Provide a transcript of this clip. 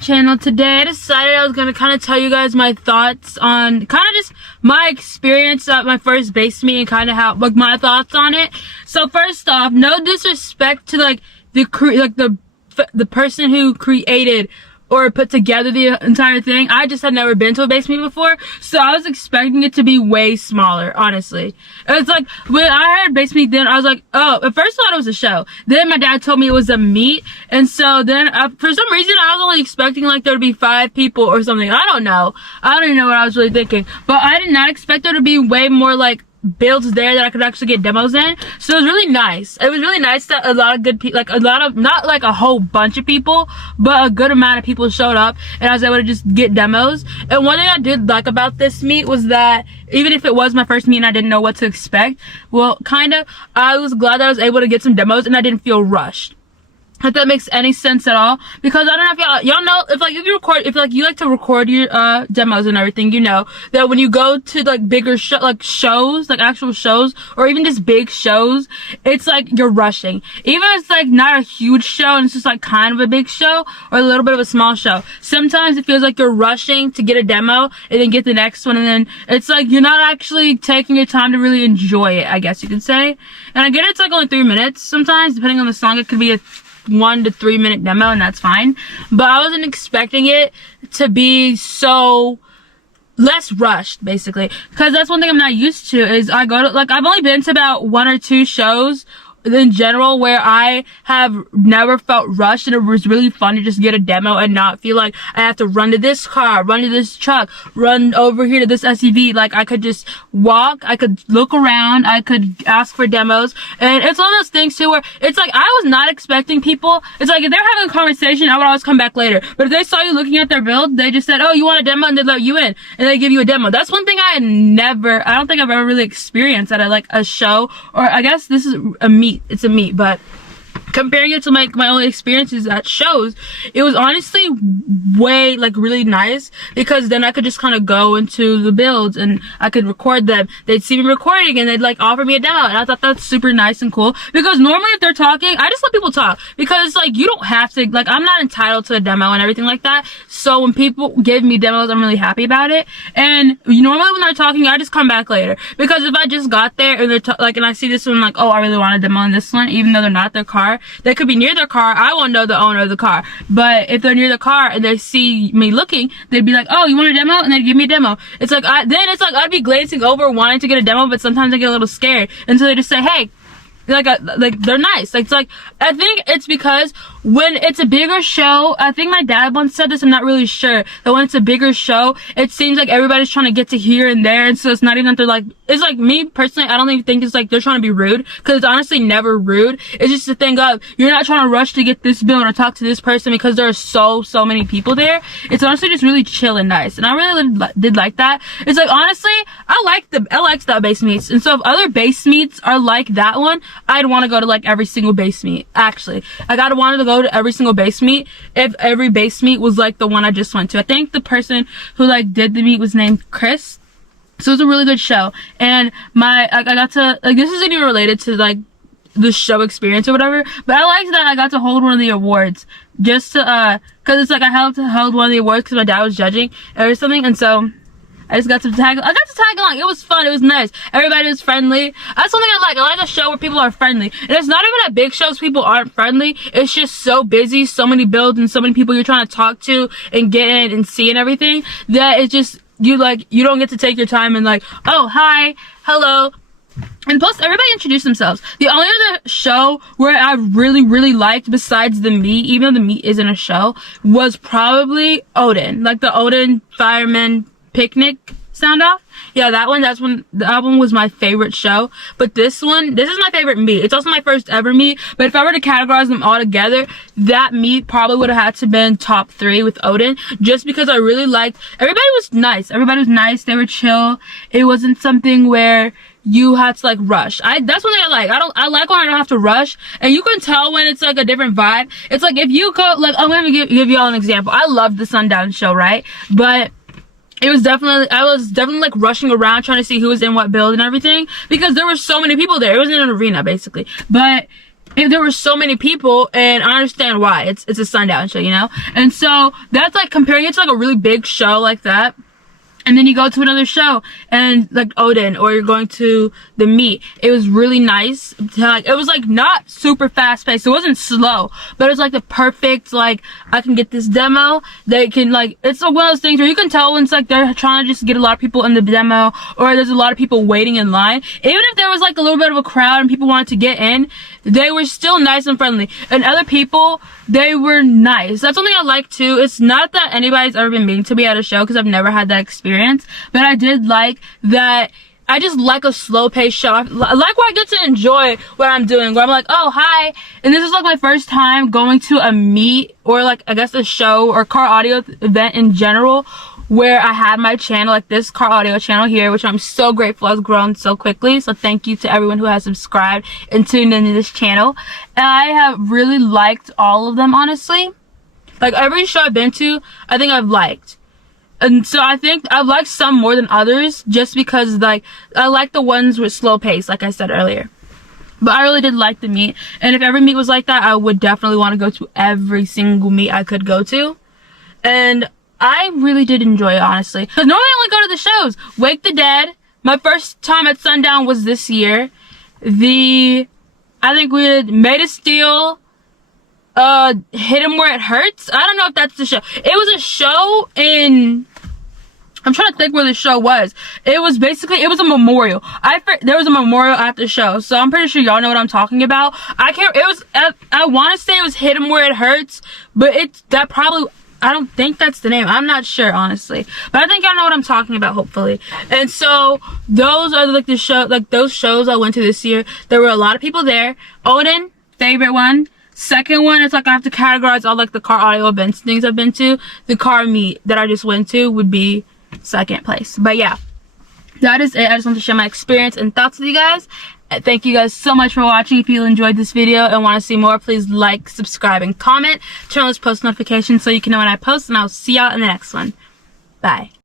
channel. Today I decided I was gonna kind of tell you guys my thoughts on kind of just my experience at my first base meet and kind of how, like, my thoughts on it. So first off, no disrespect to like the person who created or put together the entire thing. I just had never been to a base meet before, so I was expecting it to be way smaller, honestly. It's like, when I heard base meet, then I was like, oh, at first I thought it was a show. Then my dad told me it was a meet, and so then for some reason I was only expecting like there to be 5 people or something. I don't know. I don't even know what I was really thinking. But I did not expect there to be way more like builds there that I could actually get demos in. So it was really nice. It was really nice that a lot of good people, like a lot of, not like a whole bunch of people, but a good amount of people showed up and I was able to just get demos. And one thing I did like about this meet was that even if it was my first meet and I didn't know what to expect, well, kind of, I was glad that I was able to get some demos and I didn't feel rushed. If that makes any sense at all, because I don't know if y'all know, if you like to record your demos and everything, you know that when you go to like bigger shows, like actual shows, or even just big shows, it's like you're rushing. Even if it's like not a huge show and it's just like kind of a big show or a little bit of a small show, sometimes it feels like you're rushing to get a demo and then get the next one, and then it's like you're not actually taking your time to really enjoy it, I guess you could say. And I get it's like only 3 minutes sometimes, depending on the song. It could be a 1 to 3 minute demo, and that's fine, but I wasn't expecting it to be so less rushed, basically, because that's one thing I'm not used to. Is I go to, like, I've only been to about 1 or 2 shows in general where I have never felt rushed, and it was really fun to just get a demo and not feel like I have to run to this car, run to this truck, run over here to this SUV. Like, I could just walk, I could look around, I could ask for demos. And it's one of those things too where it's like I was not expecting people. It's like if they're having a conversation, I would always come back later, but if they saw you looking at their build, they just said, oh, you want a demo, and they let you in and they give you a demo. That's one thing I don't think I've ever really experienced at a show, or I guess this is a meet. It's a meet, but comparing it to my own experiences at shows, it was honestly way like really nice, because then I could just kind of go into the builds and I could record them. They'd see me recording and they'd like offer me a demo, and I thought that's super nice and cool, because normally if they're talking, I just let people talk, because like you don't have to, like, I'm not entitled to a demo and everything like that. So when people give me demos, I'm really happy about it. And normally when they're talking, I just come back later, because if I just got there and they're and I see this one, like, oh, I really want a demo on this one, even though they're not their car, they could be near their car, I won't know the owner of the car. But if they're near the car and they see me looking, they'd be like, oh, you want a demo? And they'd give me a demo. It's like, I'd be glancing over wanting to get a demo, but sometimes I get a little scared. And so they just say, hey, like they're nice. Like, it's like, I think it's because when it's a bigger show, I think my dad once said this, I'm not really sure, that when it's a bigger show, it seems like everybody's trying to get to here and there, and so it's not even that they're like, it's like, me personally, I don't even think it's like they're trying to be rude, because it's honestly never rude. It's just the thing of, you're not trying to rush to get this build or talk to this person, because there are so many people there. It's honestly just really chill and nice, and I really did like that. It's like, honestly, I liked that base meets, and so if other base meets are like that one, I'd want to go to like every single base meet. Actually, like, I'd wanted to go to every single base meet if every base meet was like the one I just went to. I think the person who like did the meet was named Chris. So it was a really good show, and I got to, like, this isn't even related to like the show experience or whatever, but I liked that I got to hold one of the awards, just to because it's like I helped hold one of the awards because my dad was judging or something, and so I just got to tag along. It was fun. It was nice. Everybody was friendly. That's something I like. I like a show where people are friendly. And it's not even at big shows people aren't friendly. It's just so busy, so many builds, and so many people you're trying to talk to and get in and see and everything, that it's just, you don't get to take your time and like, oh, hi, hello. And plus, everybody introduced themselves. The only other show where I really liked, besides the meet, even though the meet isn't a show, was probably Odin. Like the Odin Fireman Picnic sound off. Yeah, that one was my favorite show. But this is my favorite meet. It's also my first ever meet, but if I were to categorize them all together, that meet probably would have had to been top 3 with Odin, just because I really liked, everybody was nice, they were chill. It wasn't something where you had to like rush. That's one thing I like. I like when I don't have to rush, and you can tell when it's like a different vibe. It's like if you go, like, I'm gonna give y'all an example. I loved the Sundown show, right? But I was definitely like rushing around trying to see who was in what build and everything, because there were so many people there. It was in an arena basically, but there were so many people, and I understand why. It's a sundown show, you know? And so that's like comparing it to like a really big show like that. And then you go to another show and like Odin, or you're going to the meet. It was really nice. It was like not super fast paced. It wasn't slow, but it was like the perfect, like, I can get this demo. They can like, it's like one of those things where you can tell when it's like they're trying to just get a lot of people in the demo, or there's a lot of people waiting in line. Even if there was like a little bit of a crowd and people wanted to get in, they were still nice and friendly. And other people, they were nice. That's something I like too. It's not that anybody's ever been mean to me at a show, because I've never had that experience, but I did like that. I just like a slow-paced show. I like where I get to enjoy what I'm doing, where I'm like, oh, hi. And this is like my first time going to a meet, or like, I guess a show or car audio event in general, where I had my channel, like this car audio channel here, which I'm so grateful has grown so quickly. So thank you to everyone who has subscribed and tuned into this channel. And I have really liked all of them, honestly. Like every show I've been to, I think I've liked. And so I think I've liked some more than others, just because like I like the ones with slow pace, like I said earlier. But I really did like the meet, and if every meet was like that, I would definitely want to go to every single meet I could go to. And I really did enjoy it, honestly. Because normally I only go to the shows. Wake the Dead, my first time at Sundown was this year. I think we did Made of Steel, Hit 'Em Where It Hurts. I don't know if that's the show. It was a show in, I'm trying to think where the show was. It was a memorial. There was a memorial at the show, so I'm pretty sure y'all know what I'm talking about. I want to say it was Hit 'Em Where It Hurts, but I don't think that's the name. I'm not sure, honestly. But I think y'all know what I'm talking about, hopefully. And so, those are like those shows I went to this year. There were a lot of people there. Odin, favorite one. Second one, it's like I have to categorize all like the car audio events, things I've been to. The car meet that I just went to would be second place. But yeah, that is it. I just want to share my experience and thoughts with you guys. Thank you guys so much for watching. If you enjoyed this video and want to see more, please like, subscribe, and comment. Turn on those post notifications so you can know when I post, and I'll see y'all in the next one. Bye.